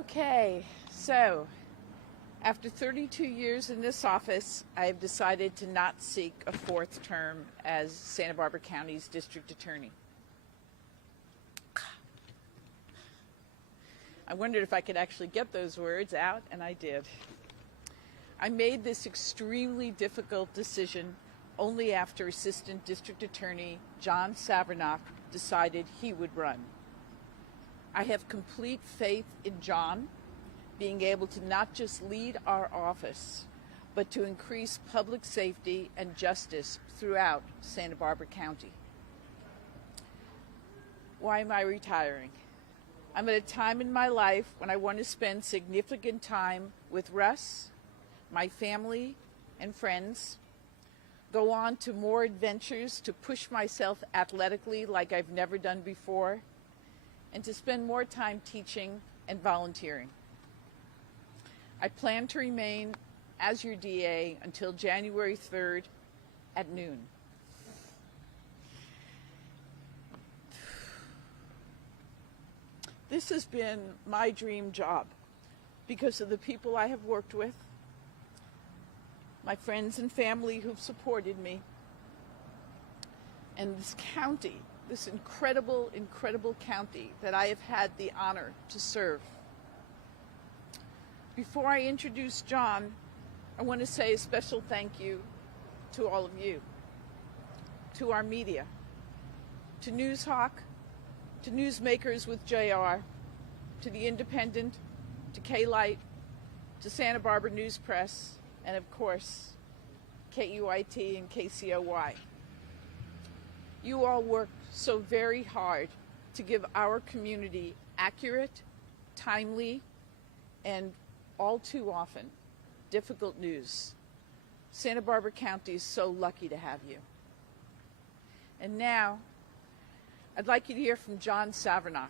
Okay, so after 32 years in this office, I have decided to not seek a fourth term as Santa Barbara County's district attorney. I wondered if I could actually get those words out, and I did. I made this extremely difficult decision only after Assistant District Attorney John Savernach decided he would run. I have complete faith in John being able to not just lead our office, but to increase public safety and justice throughout Santa Barbara County. Why am I retiring? I'm at a time in my life when I want to spend significant time with Russ, my family, and friends, go on to more adventures to push myself athletically like I've never done before, and to spend more time teaching and volunteering. I plan to remain as your DA until January 3rd at noon. This has been my dream job because of the people I have worked with, my friends and family who've supported me, and this county, this incredible, incredible county that I have had the honor to serve. Before I introduce John, I want to say a special thank you to all of you, to our media, to NewsHawk, to Newsmakers with JR, to The Independent, to K-Light, to Santa Barbara News Press, and of course, KUIT and KCOY. You all worked so very hard to give our community accurate, timely, and all too often difficult news. Santa Barbara County is so lucky to have you. And now, I'd like you to hear from John Savernach,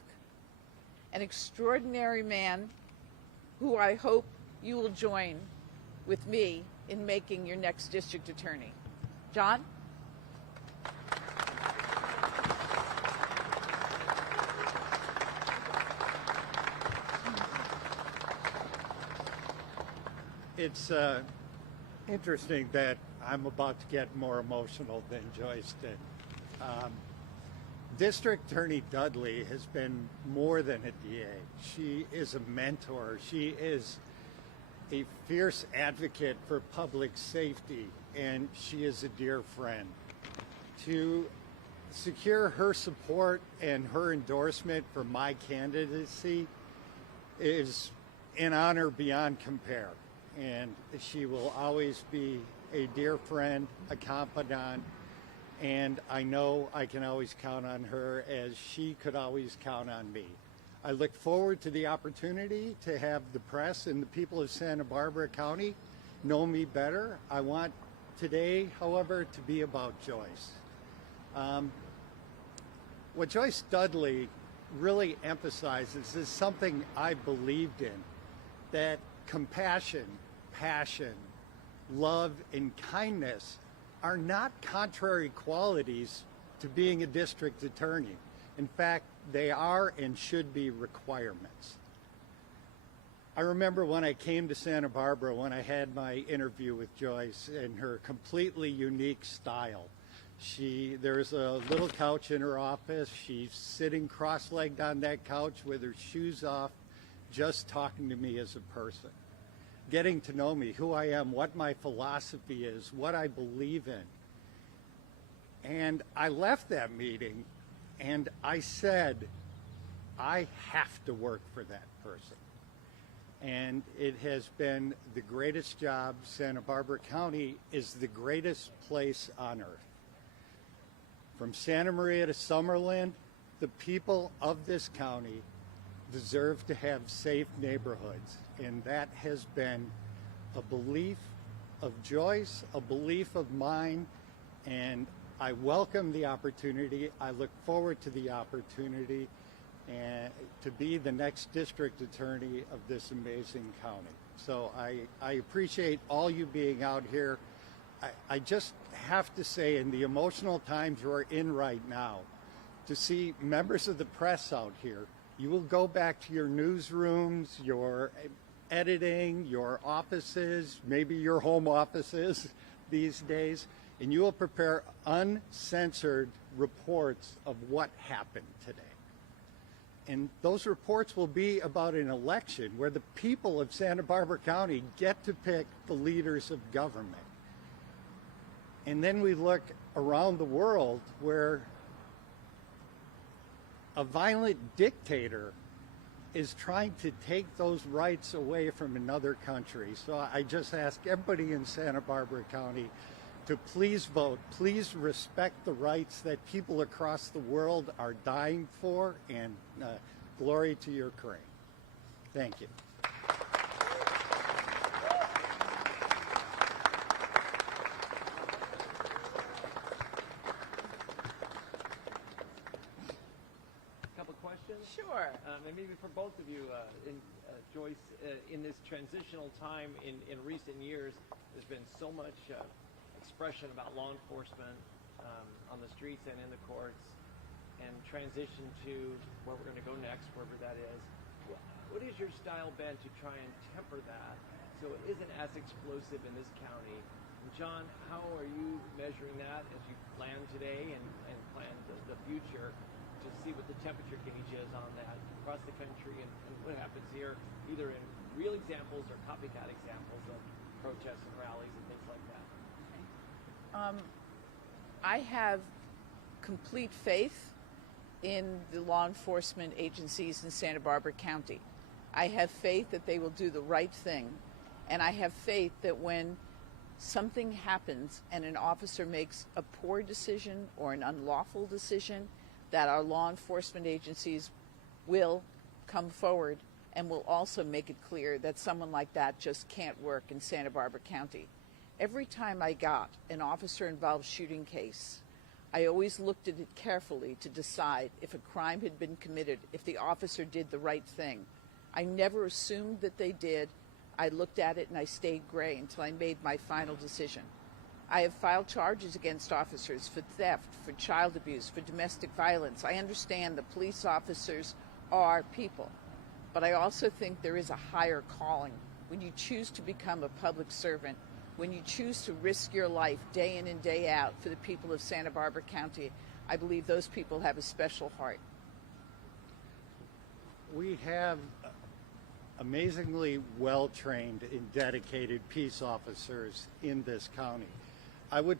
an extraordinary man who I hope you will join with me in making your next district attorney. John? It's interesting that I'm about to get more emotional than Joyce did. District Attorney Dudley has been more than a DA. She is a mentor. She is a fierce advocate for public safety, and she is a dear friend. To secure her support and her endorsement for my candidacy is an honor beyond compare. And she will always be a dear friend, a confidant, and I know I can always count on her as she could always count on me. I look forward to the opportunity to have the press and the people of Santa Barbara County know me better. I want today, however, to be about Joyce. What Joyce Dudley really emphasizes is something I believed in, that compassion, passion, love, and kindness are not contrary qualities to being a district attorney. In fact, they are and should be requirements. I remember when I came to Santa Barbara, when I had my interview with Joyce, and her completely unique style. There's a little couch in her office. She's sitting cross-legged on that couch with her shoes off, just talking to me as a person, getting to know me, who I am, what my philosophy is, what I believe in. And I left that meeting and I said, I have to work for that person. And it has been the greatest job. Santa Barbara County is the greatest place on earth. From Santa Maria to Summerlin, the people of this county deserve to have safe neighborhoods. And that has been a belief of Joyce, a belief of mine, and I welcome the opportunity. I look forward to the opportunity and to be the next district attorney of this amazing county. So I appreciate all you being out here. I just have to say, in the emotional times we're in right now, to see members of the press out here, You will go back to your newsrooms, your editing, your offices, maybe your home offices these days, and you will prepare uncensored reports of what happened today. And those reports will be about an election where the people of Santa Barbara County get to pick the leaders of government. And then we look around the world where a violent dictator is trying to take those rights away from another country. So I just ask everybody in Santa Barbara County to please vote, please respect the rights that people across the world are dying for, and glory to your Ukraine. Thank you. Sure. And maybe for both of you, Joyce, in this transitional time in recent years, there's been so much expression about law enforcement on the streets and in the courts, and transition to where we're going to go next, wherever that is. What is your style bent to try and temper that so it isn't as explosive in this county? And John, how are you measuring that as you plan today and plan the future, to see what the temperature gauge is on that across the country, and what happens here, either in real examples or copycat examples of protests and rallies and things like that? I have complete faith in the law enforcement agencies in Santa Barbara County. I have faith that they will do the right thing, and I have faith that when something happens and an officer makes a poor decision or an unlawful decision, that our law enforcement agencies will come forward and will also make it clear that someone like that just can't work in Santa Barbara County. Every time I got an officer-involved shooting case, I always looked at it carefully to decide if a crime had been committed, if the officer did the right thing. I never assumed that they did. I looked at it and I stayed gray until I made my final decision. I have filed charges against officers for theft, for child abuse, for domestic violence. I understand that police officers are people, but I also think there is a higher calling when you choose to become a public servant, when you choose to risk your life day in and day out for the people of Santa Barbara County. I believe those people have a special heart. We have amazingly well-trained and dedicated peace officers in this county. I would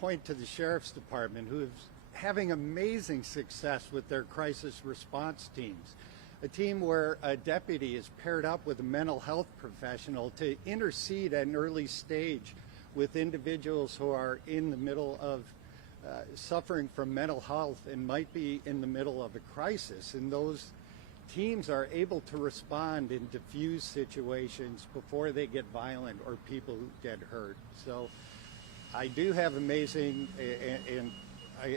point to the Sheriff's Department, who is having amazing success with their crisis response teams. A team where a deputy is paired up with a mental health professional to intercede at an early stage with individuals who are in the middle of suffering from mental health and might be in the middle of a crisis. And those teams are able to respond and diffuse situations before they get violent or people get hurt. So I do have amazing and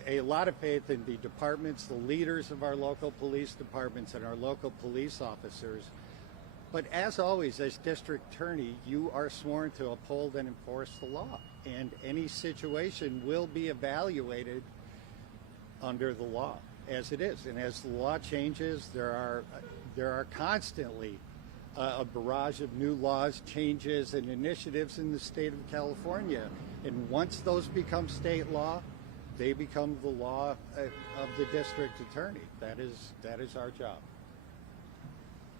a lot of faith in the departments, the leaders of our local police departments, and our local police officers. But as always, as district attorney, you are sworn to uphold and enforce the law, and any situation will be evaluated under the law as it is. And as the law changes, there are constantly a barrage of new laws, changes, and initiatives in the state of California. And once those become state law, they become the law of the district attorney. That is our job.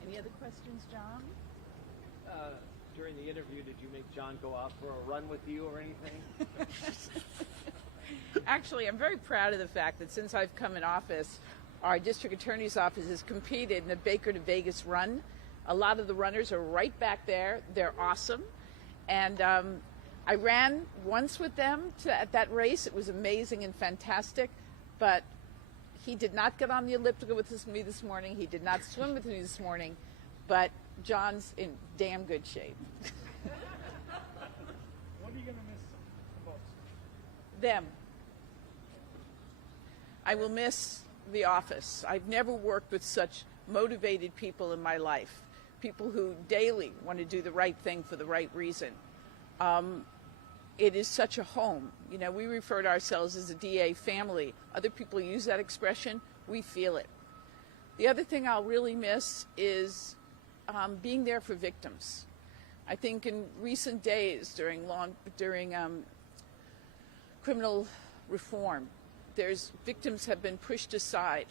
Any other questions, John? During the interview, did you make John go out for a run with you or anything? Actually, I'm very proud of the fact that since I've come in office, our district attorney's office has competed in the Baker to Vegas run. A lot of the runners are right back there. They're awesome. And I ran once with them at that race. It was amazing and fantastic. But he did not get on the elliptical with me this morning. He did not swim with me this morning. But John's in damn good shape. What are you going to miss the most? Them. I will miss the office. I've never worked with such motivated people in my life, people who daily want to do the right thing for the right reason. It is such a home. You know, we refer to ourselves as a DA family. Other people use that expression. We feel it. The other thing I'll really miss is being there for victims. I think in recent days during criminal reform, victims have been pushed aside,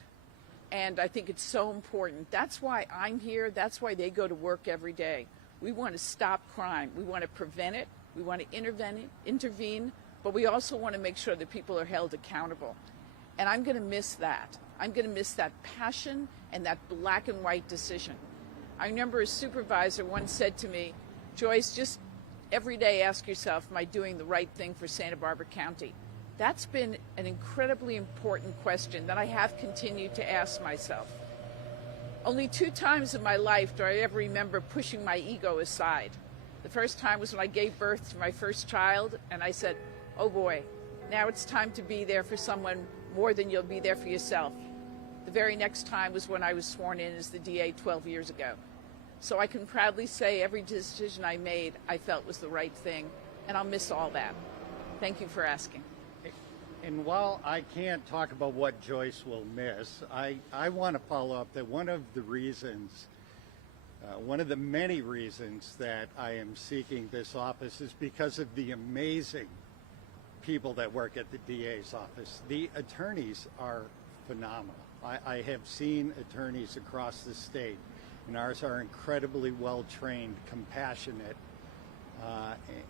and I think it's so important. That's why I'm here. That's why they go to work every day. We want to stop crime. We want to prevent it. We want to intervene, but we also want to make sure that people are held accountable. And I'm going to miss that. I'm going to miss that passion and that black and white decision. I remember a supervisor once said to me, Joyce, just every day ask yourself, am I doing the right thing for Santa Barbara County? That's been an incredibly important question that I have continued to ask myself. Only 2 times in my life do I ever remember pushing my ego aside. The first time was when I gave birth to my first child, and I said, oh boy, now it's time to be there for someone more than you'll be there for yourself. The very next time was when I was sworn in as the DA 12 years ago. So I can proudly say every decision I made, I felt was the right thing, and I'll miss all that. Thank you for asking. And while I can't talk about what Joyce will miss, I want to follow up that one of the reasons, one of the many reasons that I am seeking this office is because of the amazing people that work at the DA's office. The attorneys are phenomenal. I have seen attorneys across the state, and ours are incredibly well-trained, compassionate,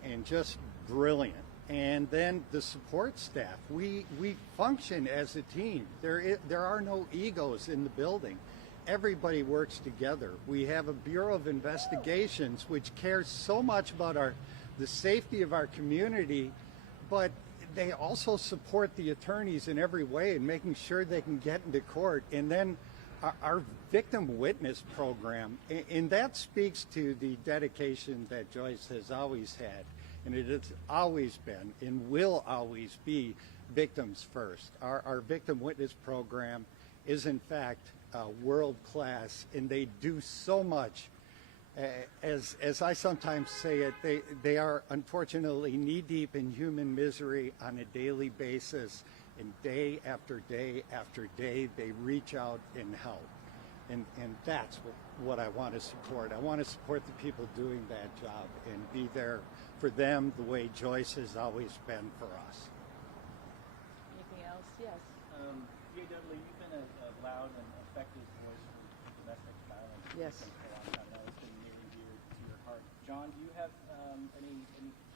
and just brilliant. And then the support staff, we function as a team. There are no egos in the building. Everybody works together. We have a Bureau of Investigations which cares so much about the safety of our community, but they also support the attorneys in every way in making sure they can get into court. And then our victim witness program, and that speaks to the dedication that Joyce has always had. And it has always been and will always be victims first. Our victim witness program is in fact world class, and they do so much. As I sometimes say it, they are unfortunately knee deep in human misery on a daily basis, and day after day after day they reach out and help. And that's what I want to support. I want to support the people doing that job and be there for them the way Joyce has always been for us. Anything else? Yes. Dudley, you've been a loud and effective voice for domestic violence. Yes. For a long time now. It's been near and dear to your heart. John, do you have any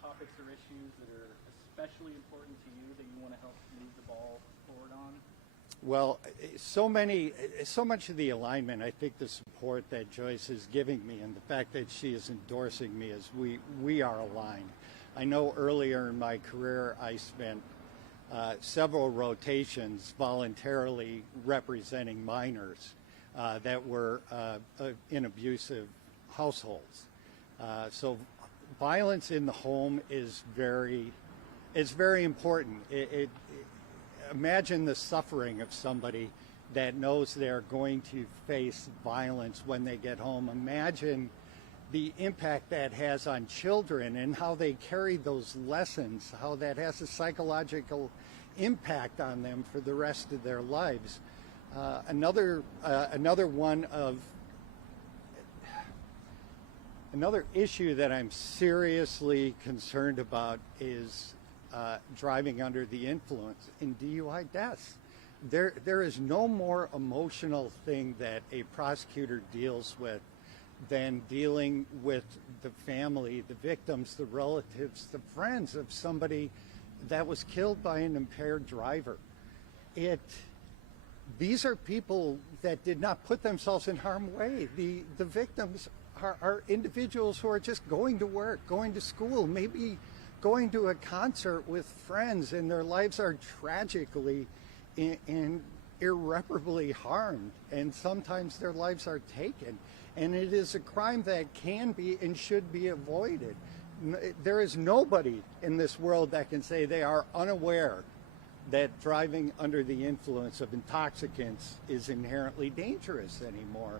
topics or issues that are especially important to you that you want to help move the ball forward on? Well, so much of the alignment, I think the support that Joyce is giving me and the fact that she is endorsing me is we are aligned. I know earlier in my career I spent several rotations voluntarily representing minors that were in abusive households. So violence in the home is very important. Imagine the suffering of somebody that knows they're going to face violence when they get home. Imagine the impact that has on children and how they carry those lessons, how that has a psychological impact on them for the rest of their lives. Another issue that I'm seriously concerned about is driving under the influence in DUI deaths. There is no more emotional thing that a prosecutor deals with than dealing with the family, the victims, the relatives, the friends of somebody that was killed by an impaired driver. These are people that did not put themselves in harm's way. The victims are individuals who are just going to work, going to school, maybe going to a concert with friends, and their lives are tragically and irreparably harmed, and sometimes their lives are taken. And it is a crime that can be and should be avoided. There is nobody in this world that can say they are unaware that driving under the influence of intoxicants is inherently dangerous anymore.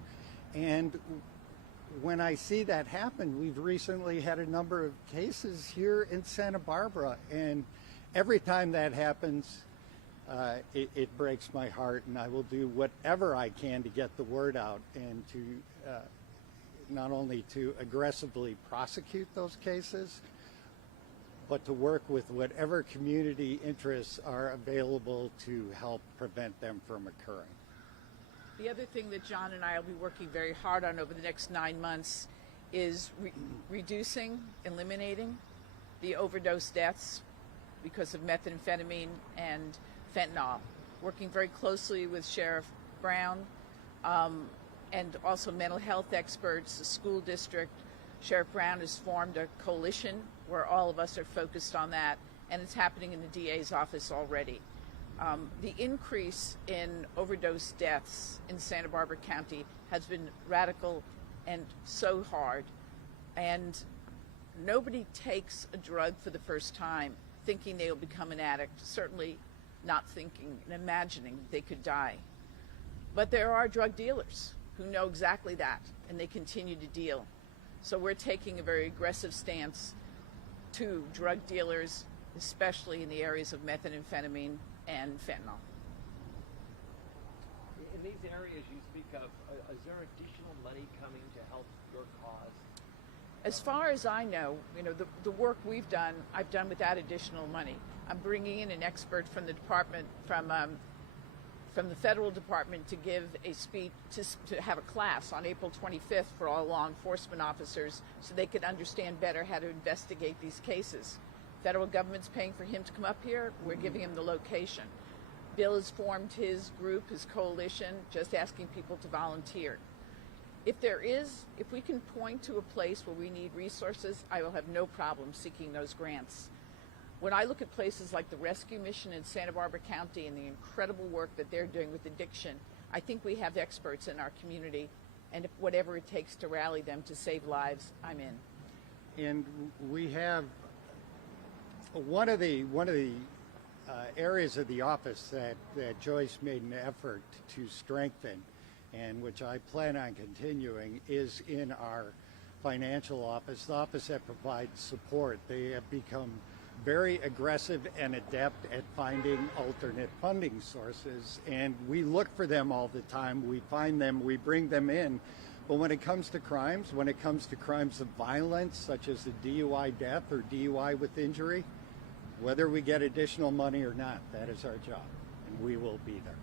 And when I see that happen, we've recently had a number of cases here in Santa Barbara, and every time that happens, it breaks my heart, and I will do whatever I can to get the word out and to not only to aggressively prosecute those cases, but to work with whatever community interests are available to help prevent them from occurring. The other thing that John and I will be working very hard on over the next 9 months is reducing, eliminating the overdose deaths because of methamphetamine and fentanyl. Working very closely with Sheriff Brown and also mental health experts, the school district. Sheriff Brown has formed a coalition where all of us are focused on that, and it's happening in the DA's office already. The increase in overdose deaths in Santa Barbara County has been radical and so hard, and nobody takes a drug for the first time thinking they'll become an addict, certainly not thinking and imagining they could die. But there are drug dealers who know exactly that, and they continue to deal. So we're taking a very aggressive stance to drug dealers, especially in the areas of methamphetamine and fentanyl. In these areas you speak of, is there additional money coming to help your cause? As far as I know, the work we've done, I've done without additional money. I'm bringing in an expert from the department, from the federal department, to give a speech, to have a class on April 25th for all law enforcement officers so they could understand better how to investigate these cases. Federal government's paying for him to come up here. We're giving him the location. Bill has formed his group, his coalition, just asking people to volunteer. If we can point to a place where we need resources, I will have no problem seeking those grants. When I look at places like the Rescue Mission in Santa Barbara County and the incredible work that they're doing with addiction, I think we have experts in our community, and if whatever it takes to rally them to save lives, I'm in. And we have one of the areas of the office that Joyce made an effort to strengthen, and which I plan on continuing, is in our financial office, the office that provides support. They have become very aggressive and adept at finding alternate funding sources, and we look for them all the time. We find them, we bring them in. But when it comes to crimes of violence, such as a DUI death or DUI with injury, whether we get additional money or not, that is our job, and we will be there.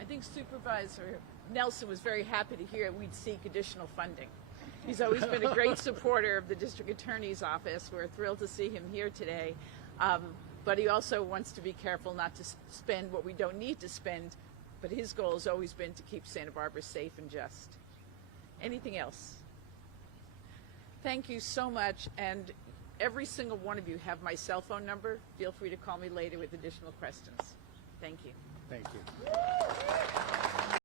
I think Supervisor Nelson was very happy to hear we'd seek additional funding. He's always been a great supporter of the District Attorney's Office. We're thrilled to see him here today. But he also wants to be careful not to spend what we don't need to spend. But his goal has always been to keep Santa Barbara safe and just. Anything else? Thank you so much. And every single one of you have my cell phone number. Feel free to call me later with additional questions. Thank you. Thank you.